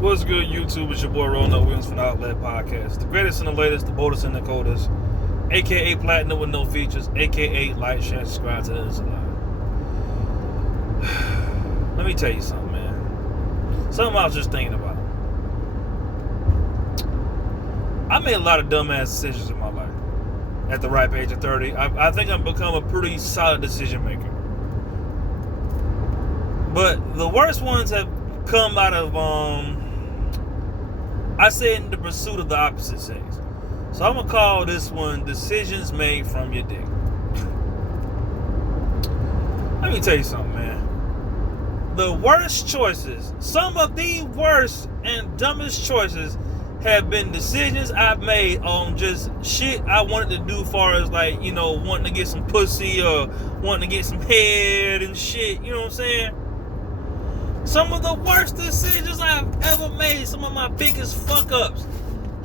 What's good, YouTube? It's your boy Rono Williams from the Outlet Podcast. The greatest and the latest, the boldest and the coldest, aka Platinum with no features, aka like, share, subscribe to the Instagram. Let me tell you something, man. Something I was just thinking about. I made a lot of dumbass decisions in my life. At the ripe age of 30, I think I've become a pretty solid decision maker. But the worst ones have come out of, I say, in the pursuit of the opposite sex. So I'm going to call this one Decisions Made from Your Dick. Let me tell you something, man. The worst choices, some of the worst and dumbest choices have been decisions I've made on just shit I wanted to do, as far as like, you know, wanting to get some pussy or wanting to get some head and shit, you know what I'm saying? Some of the worst decisions I've ever made, some of my biggest fuck ups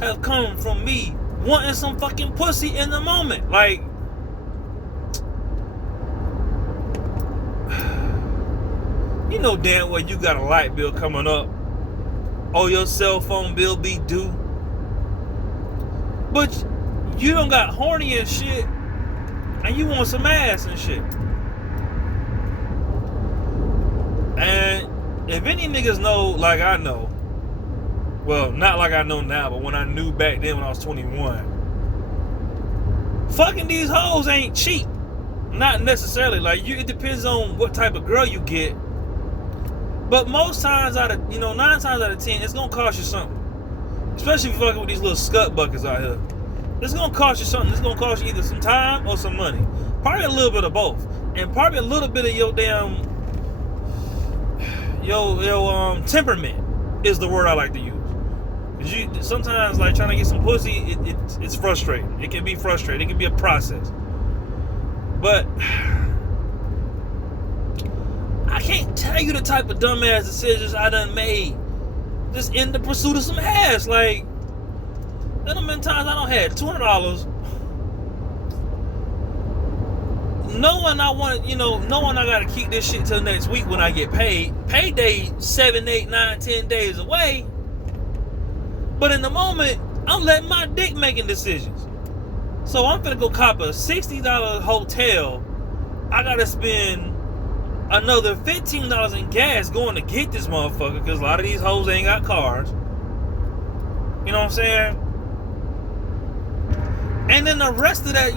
have come from me wanting some fucking pussy in the moment. Like, you know damn well you got a light bill coming up, or your cell phone bill be due, but you don't got horny and shit, and you want some ass and shit. And if any niggas know, like I know, well, not like I know now, but when I knew back then when I was 21, fucking these hoes ain't cheap. Not necessarily. Like, it depends on what type of girl you get. But most times 9 times out of 10, it's gonna cost you something. Especially if you're fucking with these little scut buckets out here. It's gonna cost you something. It's gonna cost you either some time or some money. Probably a little bit of both. And probably a little bit of your damn temperament is the word I like to use. Cause you sometimes, like, trying to get some pussy, it's frustrating. It can be frustrating. It can be a process. But I can't tell you the type of dumbass decisions I done made just in the pursuit of some ass. Like, there done been times I done had $200, knowing I gotta keep this shit till next week when I get paid. Payday 7, 8, 9, 10 days away. But in the moment, I'm letting my dick making decisions. So I'm finna go cop a $60 hotel. I gotta spend another $15 in gas going to get this motherfucker, because a lot of these hoes ain't got cars. You know what I'm saying? And then the rest of that,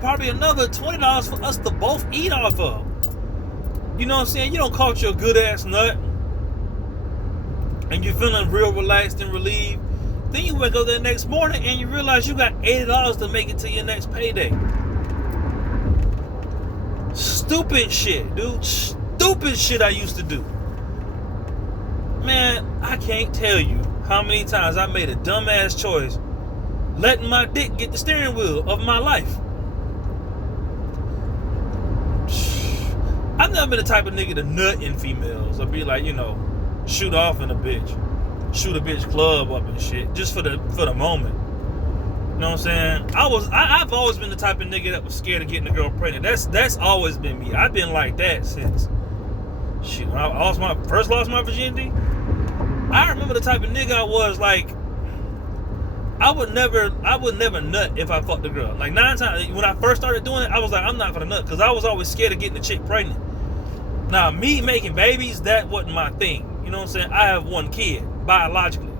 probably another $20 for us to both eat off of. You know what I'm saying? You don't caught your good ass nut and you're feeling real relaxed and relieved. Then you wake up the next morning and you realize you got $80 to make it to your next payday. Stupid shit, dude. Stupid shit I used to do. Man, I can't tell you how many times I made a dumbass choice letting my dick get the steering wheel of my life. I've never been the type of nigga to nut in females or be like, shoot off in a bitch. Shoot a bitch club up and shit. Just for the moment. You know what I'm saying? I've always been the type of nigga that was scared of getting a girl pregnant. That's always been me. I've been like that since shit. When I first lost my virginity, I remember the type of nigga I was. Like, I would never nut if I fucked a girl. Like, 9 times when I first started doing it, I was like, I'm not gonna nut, because I was always scared of getting a chick pregnant. Now, me making babies, that wasn't my thing. You know what I'm saying? I have one kid biologically.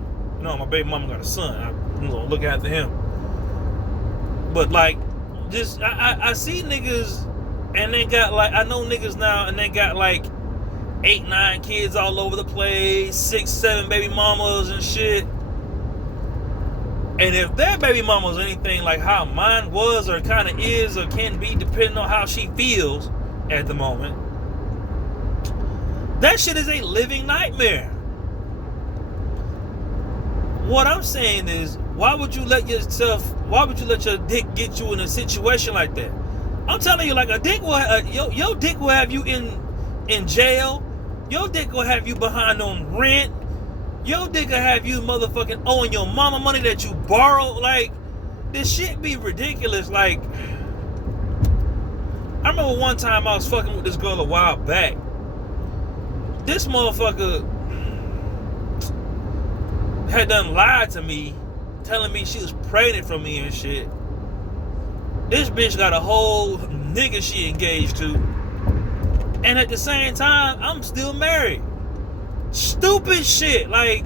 My baby mama got a son. I'm gonna look after him. But like, just I see niggas, and they got like, I know niggas now, and they got like 8, 9 kids all over the place, 6, 7 baby mamas and shit. And if their baby mama was anything like how mine was, or kind of is, or can be, depending on how she feels at the moment, that shit is a living nightmare. What I'm saying is, why would you let your dick get you in a situation like that? I'm telling you, like, your dick will have you in jail. Your dick will have you behind on rent. Your dick will have you motherfucking owing your mama money that you borrowed. Like, this shit be ridiculous. Like, I remember one time I was fucking with this girl a while back. This motherfucker, had done lied to me, telling me she was pregnant from me and shit. This bitch got a whole nigga she engaged to. And at the same time, I'm still married. Stupid shit. Like,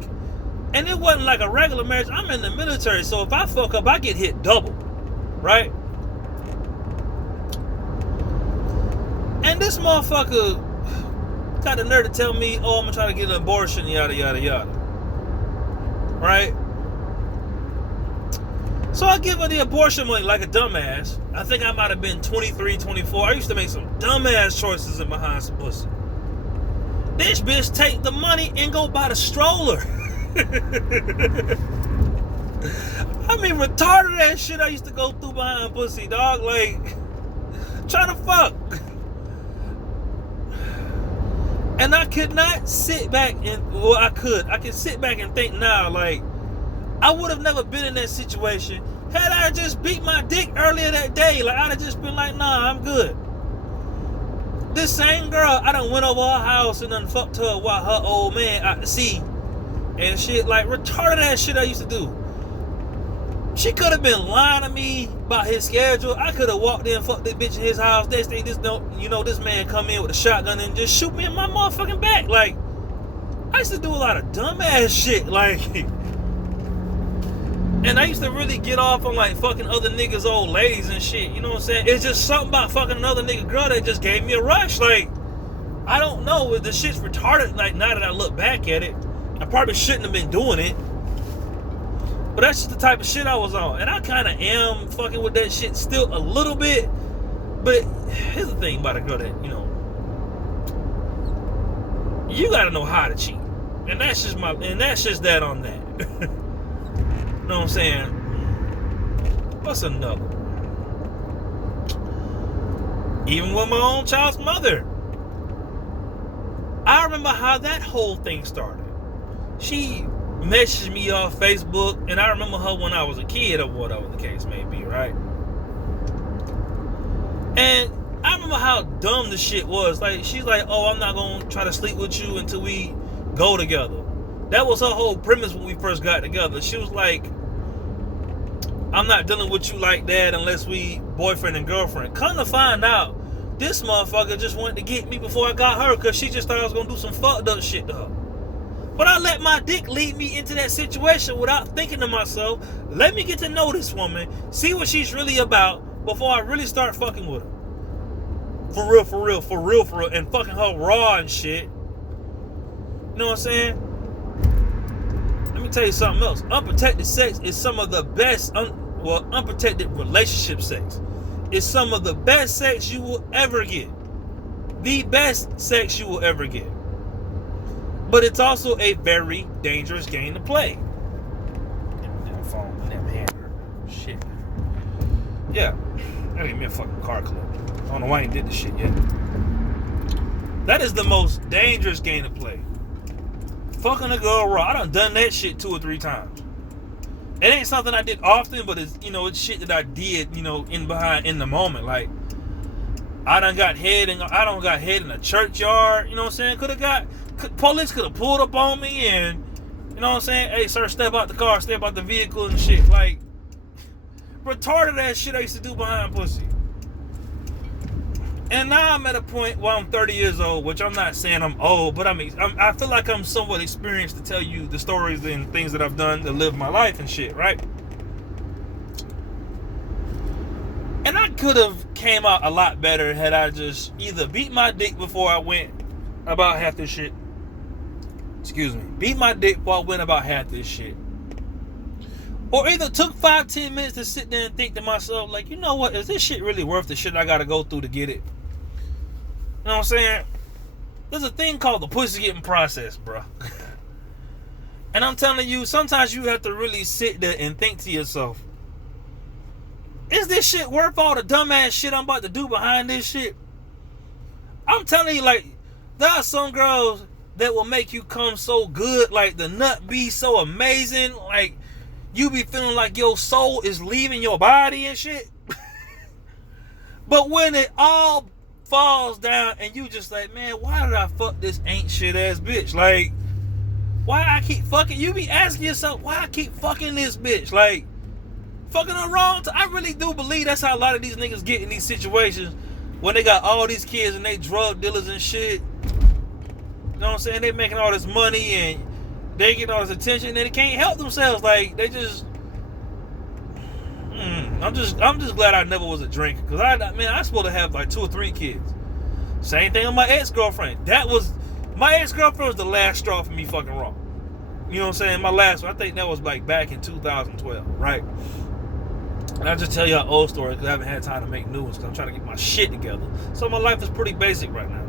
and it wasn't like a regular marriage. I'm in the military, so if I fuck up, I get hit double. Right? And this motherfucker got the nerve to tell me, oh, I'm gonna try to get an abortion, yada, yada, yada. Right? So I give her the abortion money like a dumbass. I think I might have been 23, 24. I used to make some dumbass choices in behind some pussy. This bitch take the money and go buy the stroller. I mean, retarded ass shit I used to go through behind pussy, dog. Like, trying to fuck. And I could not sit back and, well, I could sit back and think now, like, I would have never been in that situation had I just beat my dick earlier that day. Like, I'd have just been like, nah, I'm good. This same girl, I done went over her house and done fucked her while her old man out to sea and shit. Like, retarded ass shit I used to do. She could have been lying to me about his schedule. I could have walked in and fucked this bitch in his house. Next thing, this man come in with a shotgun and just shoot me in my motherfucking back. Like, I used to do a lot of dumbass shit. Like, and I used to really get off on like fucking other niggas' old ladies and shit. You know what I'm saying? It's just something about fucking another nigga girl that just gave me a rush. Like, I don't know. The shit's retarded. Like, now that I look back at it, I probably shouldn't have been doing it. But that's just the type of shit I was on. And I kind of am fucking with that shit still a little bit. But here's the thing about a girl that, you know, you gotta know how to cheat. And that's just that on that. You know what I'm saying? What's another? Even with my own child's mother. I remember how that whole thing started. She messaged me off Facebook, and I remember her when I was a kid or whatever the case may be, right? And I remember how dumb the shit was. Like, she's like, oh, I'm not gonna try to sleep with you until we go together. That was her whole premise when we first got together. She was like, I'm not dealing with you like that unless we boyfriend and girlfriend. Come to find out, this motherfucker just wanted to get me before I got her because she just thought I was gonna do some fucked up shit to her. But I let my dick lead me into that situation without thinking to myself, let me get to know this woman, see what she's really about before I really start fucking with her. For real, and fucking her raw and shit. You know what I'm saying? Let me tell you something else. Unprotected sex is some of the best, unprotected relationship sex is some of the best sex you will ever get. The best sex you will ever get. But it's also a very dangerous game to play. Damn phone, damn hand. Shit. Yeah. That ain't me a fucking car club. I don't know why I ain't did this shit yet. That is the most dangerous game to play. Fucking a girl raw. I done that shit 2 or 3 times. It ain't something I did often, but it's, you know, it's shit that I did, you know, in the moment. Like, I done got head in a churchyard, you know what I'm saying? Police could have pulled up on me and, you know what I'm saying? Hey, sir, step out the car, step out the vehicle and shit. Like, retarded ass shit I used to do behind pussy. And now I'm at a point where I'm 30 years old, which I'm not saying I'm old, but I feel like I'm somewhat experienced to tell you the stories and things that I've done to live my life and shit, right? And I could have came out a lot better had I just either beat my dick before I went about half this shit. Beat my dick before I went about half this shit. Or either took 5-10 minutes to sit there and think to myself, like, you know what, is this shit really worth the shit I gotta go through to get it? You know what I'm saying? There's a thing called the pussy getting processed, bro. And I'm telling you, sometimes you have to really sit there and think to yourself, is this shit worth all the dumbass shit I'm about to do behind this shit? I'm telling you, like, there are some girls that will make you come so good, like the nut be so amazing, like you be feeling like your soul is leaving your body and shit. But when it all falls down and you just like, man, why did I fuck this ain't shit ass bitch? Like, why I keep fucking, you be asking yourself, why I keep fucking this bitch? Like, fucking her wrong. I really do believe that's how a lot of these niggas get in these situations when they got all these kids and they drug dealers and shit. You know what I'm saying? They making all this money and they getting all this attention and they can't help themselves. Like, they just, I'm just glad I never was a drinker. Cause I was supposed to have like 2 or 3 kids. Same thing with my ex-girlfriend. My ex-girlfriend was the last straw for me fucking wrong. You know what I'm saying? My last one, I think that was like back in 2012, right? And I'll just tell you an old story because I haven't had time to make new ones because I'm trying to get my shit together. So my life is pretty basic right now.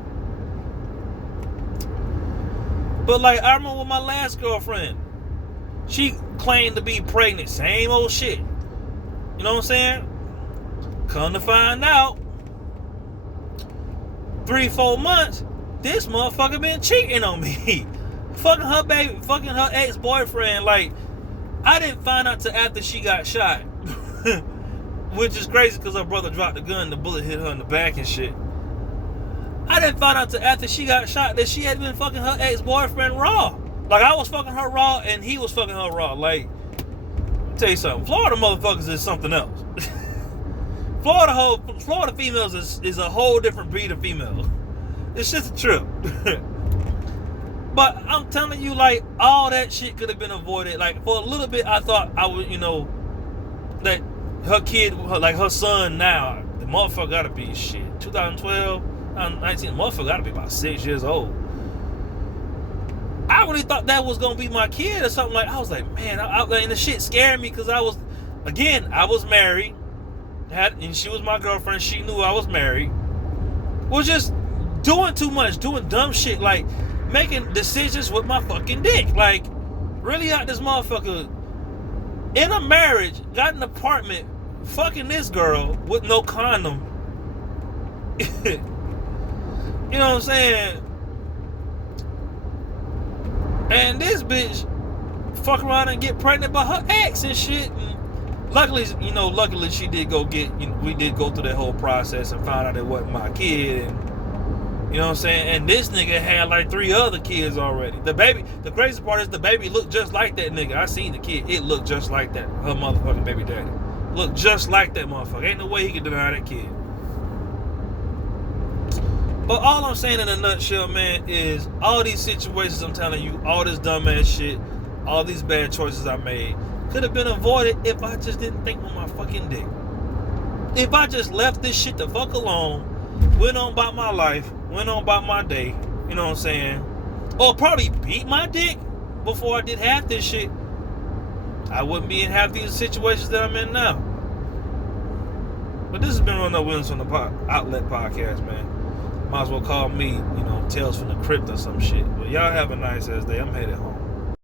But like, I remember with my last girlfriend, she claimed to be pregnant. Same old shit. You know what I'm saying? Come to find out, 3-4 months, this motherfucker been cheating on me. Fucking her baby, fucking her ex-boyfriend. Like, I didn't find out till after she got shot. Which is crazy because her brother dropped the gun, the bullet hit her in the back and shit. I didn't find out till after she got shot that she had been fucking her ex-boyfriend raw. Like, I was fucking her raw and he was fucking her raw. Like, let me tell you something. Florida motherfuckers is something else. Florida females is a whole different breed of female. It's just a trip. But I'm telling you, like, all that shit could have been avoided. Like, for a little bit, I thought I would, that her kid, like her son now, the motherfucker gotta be shit. 2012, 2019, the motherfucker gotta be about 6 years old. I really thought that was gonna be my kid or something. Like, I was like, man, and the shit scared me because I was married, and she was my girlfriend. She knew I was married. Was just doing too much, doing dumb shit, like making decisions with my fucking dick. Like, really out this motherfucker in a marriage, got an apartment, fucking this girl with no condom. You know what I'm saying? And this bitch fuck around and get pregnant by her ex and shit. And luckily she did go we did go through that whole process and found out it wasn't my kid. And you know what I'm saying? And this nigga had like 3 other kids already. The crazy part is the baby looked just like that nigga. I seen the kid. It looked just like that. Her motherfucking baby daddy. Looked just like that motherfucker. Ain't no way he could deny that kid. But all I'm saying in a nutshell, man, is all these situations I'm telling you, all this dumbass shit, all these bad choices I made, could have been avoided if I just didn't think with my fucking dick. If I just left this shit the fuck alone, went on about my life, went on about my day, you know what I'm saying? Or probably beat my dick before I did half this shit, I wouldn't be in half these situations that I'm in now. But this has been Ron Up Williams from the Outlet Podcast, man. Might as well call me, Tales from the Crypt or some shit. But y'all have a nice ass day. I'm headed home.